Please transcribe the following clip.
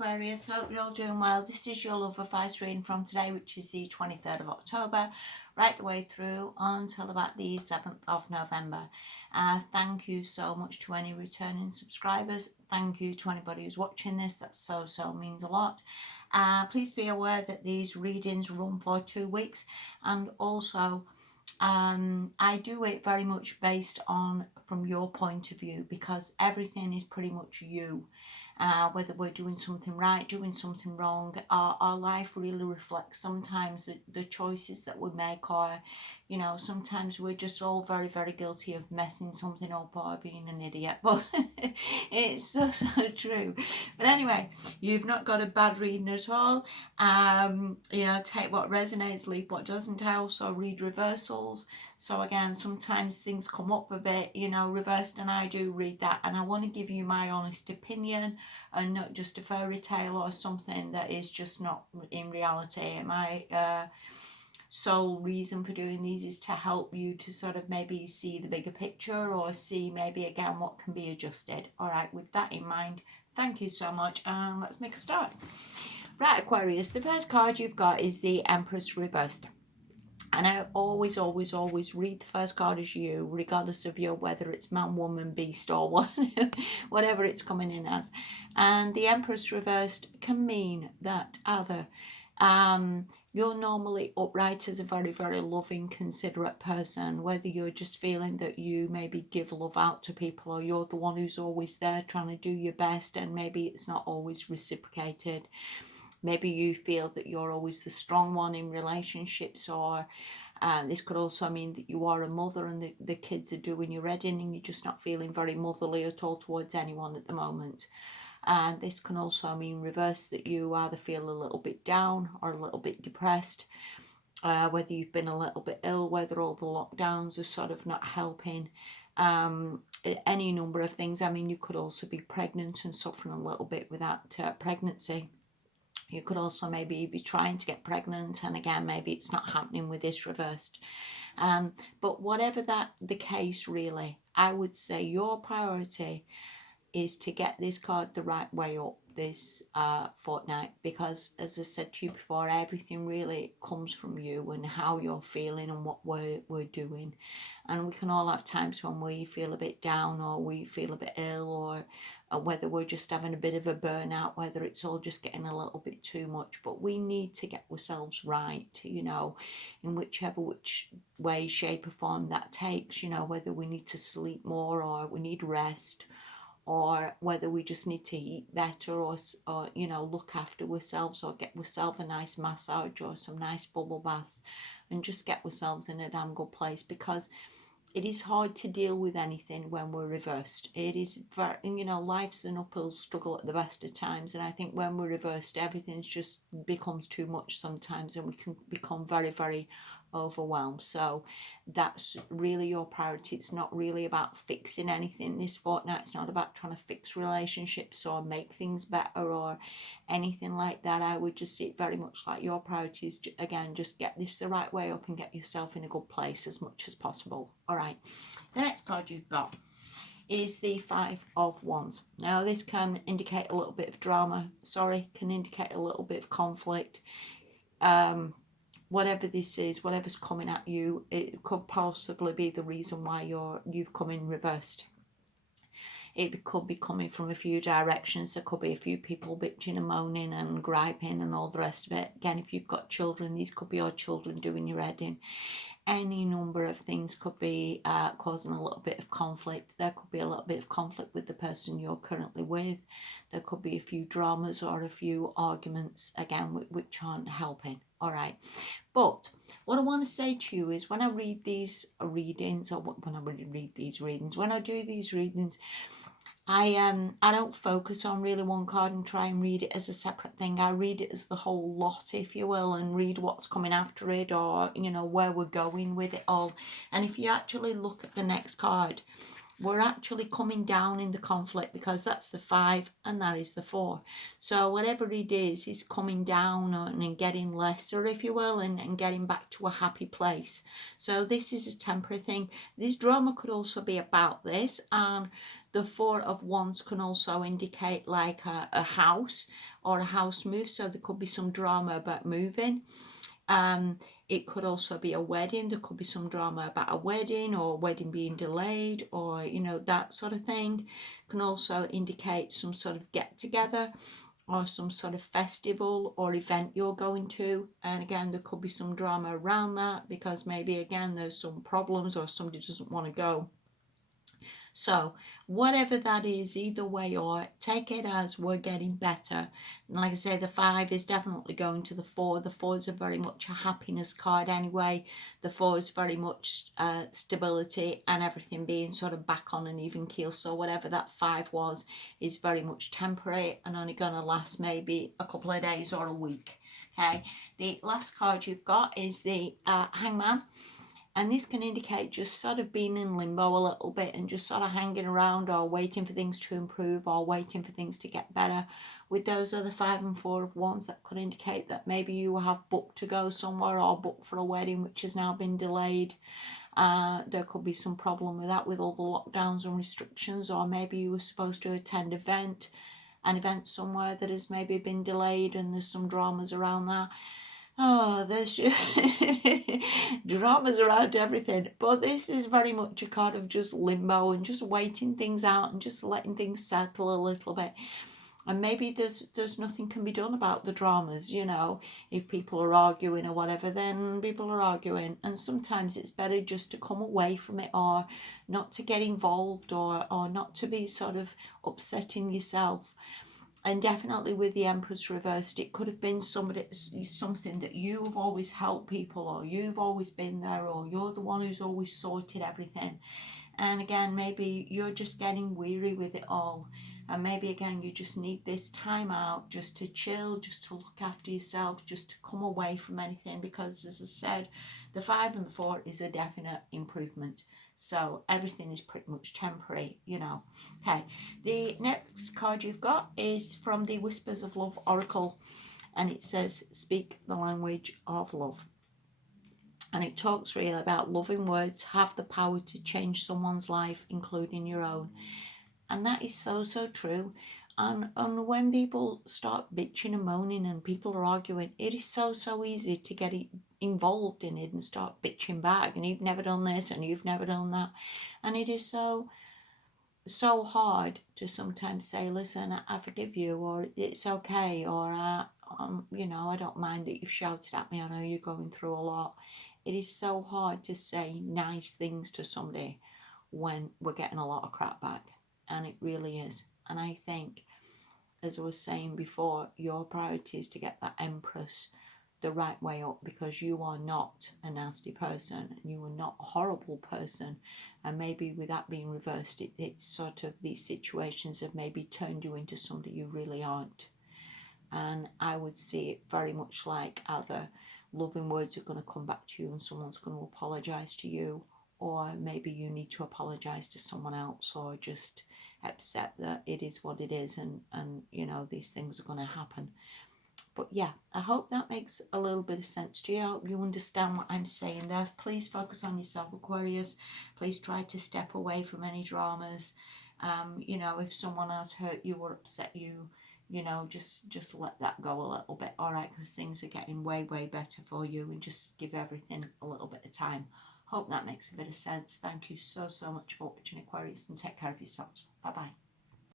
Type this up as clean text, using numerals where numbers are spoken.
Aquarius, hope you're all doing well. This is your love advice reading from today, which is the 23rd of October, right the way through until about the 7th of November. Thank you so much to any returning subscribers. Thank you to anybody who's watching this. That so means a lot. Please be aware that these readings run for 2 weeks, and also I do it very much based on from your point of view, because everything is pretty much you. Whether we're doing something right, doing something wrong, our life really reflects sometimes the choices that we make, or sometimes we're just all very guilty of messing something up or being an idiot. But it's so true. But anyway, you've not got a bad reading at all. Take what resonates, leave what doesn't. I also read reversals, so again, sometimes things come up a bit reversed, and I do read that, and I want to give you my honest opinion and not just a fairy tale or something that is just not in reality. My sole reason for doing these is to help you to sort of maybe see the bigger picture, or see maybe again what can be adjusted. All right, with that in mind, thank you so much, and let's make a start. Right, Aquarius, the first card you've got is the Empress reversed. And I always read the first card as you, regardless of whether it's man, woman, beast, or whatever it's coming in as. And the Empress reversed can mean that either you're normally upright as a very loving, considerate person, whether you're just feeling that you maybe give love out to people, or you're the one who's always there trying to do your best, and maybe it's not always reciprocated. Maybe you feel that you're always the strong one in relationships, or this could also mean that you are a mother and the kids are doing your head in, and you're just not feeling very motherly at all towards anyone at the moment. And this can also mean reverse, that you either feel a little bit down or a little bit depressed, whether you've been a little bit ill, whether all the lockdowns are sort of not helping. Any number of things. I mean, you could also be pregnant and suffering a little bit with that pregnancy. You could also maybe be trying to get pregnant, and again, maybe it's not happening with this reversed. But whatever the case, really, I would say your priority is to get this card the right way up this fortnight, because as I said to you before, everything really comes from you and how you're feeling and what we're doing. And we can all have times when we feel a bit down, or we feel a bit ill, or whether we're just having a bit of a burnout, whether it's all just getting a little bit too much. But we need to get ourselves right, in whichever way, shape or form that takes, whether we need to sleep more, or we need rest, or whether we just need to eat better, or look after ourselves, or get ourselves a nice massage or some nice bubble baths, and just get ourselves in a damn good place, because it is hard to deal with anything when we're reversed. It is very, life's an uphill struggle at the best of times, and I think when we're reversed, everything's just becomes too much sometimes, and we can become very overwhelmed. So that's really your priority. It's not really about fixing anything this fortnight. It's not about trying to fix relationships or make things better or anything like that. I would just see it very much like your priority is, again, just get this the right way up and get yourself in a good place as much as possible. All right, the next card you've got is the Five of Wands. Now this can indicate a little bit of drama, can indicate a little bit of conflict. Whatever this is, whatever's coming at you, it could possibly be the reason why you've come in reversed. It could be coming from a few directions. There could be a few people bitching and moaning and griping and all the rest of it. Again, if you've got children, these could be your children doing your head in. Any number of things could be causing a little bit of conflict. There could be a little bit of conflict with the person you're currently with. There could be a few dramas or a few arguments, again, which aren't helping. All right. But what I want to say to you is, when I read these readings, or when I read these readings, when I do these readings, I don't focus on really one card and try and read it as a separate thing. I read it as the whole lot, if you will, and read what's coming after it, or where we're going with it all. And if you actually look at the next card, we're actually coming down in the conflict, because that's the 5 and that is the 4. So whatever it is, he's coming down and getting lesser, if you will, and getting back to a happy place. So this is a temporary thing. This drama could also be about this, and The Four of Wands can also indicate like a house or a house move. So there could be some drama about moving. It could also be a wedding. There could be some drama about a wedding or a wedding being delayed, or you know, that sort of thing. Can also indicate some sort of get together or some sort of festival or event you're going to. And again, there could be some drama around that because maybe again there's some problems or somebody doesn't want to go. So whatever that is, either way, or take it as we're getting better. And like I say, the 5 is definitely going to the 4. The 4 is a very much a happiness card anyway. The 4 is very much stability and everything being sort of back on an even keel. So whatever that 5 was is very much temporary and only going to last maybe a couple of days or a week. Okay, the last card you've got is the Hangman. And this can indicate just sort of being in limbo a little bit and just sort of hanging around or waiting for things to improve or waiting for things to get better. With those other 5 and 4 of Wands, that could indicate that maybe you have booked to go somewhere or booked for a wedding which has now been delayed. There could be some problem with that with all the lockdowns and restrictions, or maybe you were supposed to attend an event somewhere that has maybe been delayed and there's some dramas around that. Oh, there's dramas around everything. But this is very much a kind of just limbo and just waiting things out and just letting things settle a little bit. And maybe there's nothing can be done about the dramas, you know. If people are arguing or whatever, then people are arguing. And sometimes it's better just to come away from it, or not to get involved, or not to be sort of upsetting yourself. And definitely with the Empress reversed, it could have been something that you've always helped people, or you've always been there, or you're the one who's always sorted everything. And again, maybe you're just getting weary with it all. And maybe again, you just need this time out just to chill, just to look after yourself, just to come away from anything. Because as I said, the 5 and the 4 is a definite improvement. So everything is pretty much temporary, you know. Okay, the next card you've got is from the Whispers of Love Oracle. And it says, speak the language of love. And it talks really about loving words have the power to change someone's life, including your own. And that is so, so true. And when people start bitching and moaning and people are arguing, it is so, so easy to get involved in it and start bitching back. And you've never done this and you've never done that. And it is so hard to sometimes say, listen, I forgive you, or it's okay, or you know, I don't mind that you've shouted at me, I know you're going through a lot. It is so hard to say nice things to somebody when we're getting a lot of crap back, and it really is. And I think, as I was saying before, your priority is to get that Empress the right way up, because you are not a nasty person and you are not a horrible person. And maybe with that being reversed, it's sort of these situations have maybe turned you into somebody you really aren't. And I would see it very much like either loving words are going to come back to you and someone's going to apologise to you, or maybe you need to apologise to someone else, or just accept that it is what it is, and you know, these things are going to happen. But yeah, I hope that makes a little bit of sense to you. I hope you understand what I'm saying there. Please focus on yourself, Aquarius. Please try to step away from any dramas. You know, if someone has hurt you or upset you, you know, just let that go a little bit, all right? Because things are getting way, way better for you, and just give everything a little bit of time. Hope that makes a bit of sense. Thank you so, so much for watching, Aquarius, and take care of yourselves. Bye-bye.